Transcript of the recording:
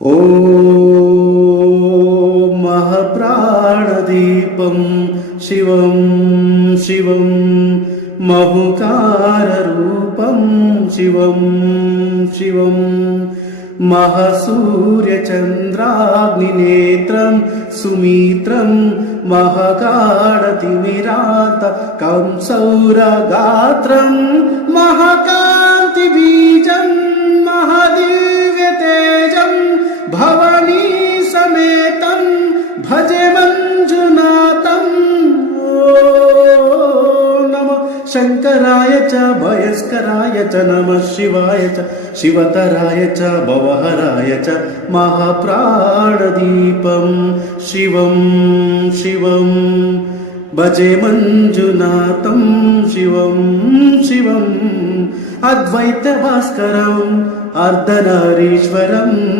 ॐ महप्राणदीपं शिवं शिवं महुकाररूपं शिवं शिवं महसूर्यचन्द्राग्निनेत्रं सुमित्रं महगाढतिमिरान्तकं सौरगात्रं महकान्तिबीजं महदिव्यतेजं भवानी समेतं भजे मंजुनाथं। नमः शंकराय च भयस्कराय च नमः शिवाय च शिवतराय च भवहराय च महाप्राणदीपं शिवं शिवं भजे मंजुनाथं शिवं शिवं अद्वैतभास्करम् अर्धनारीश्वरम्।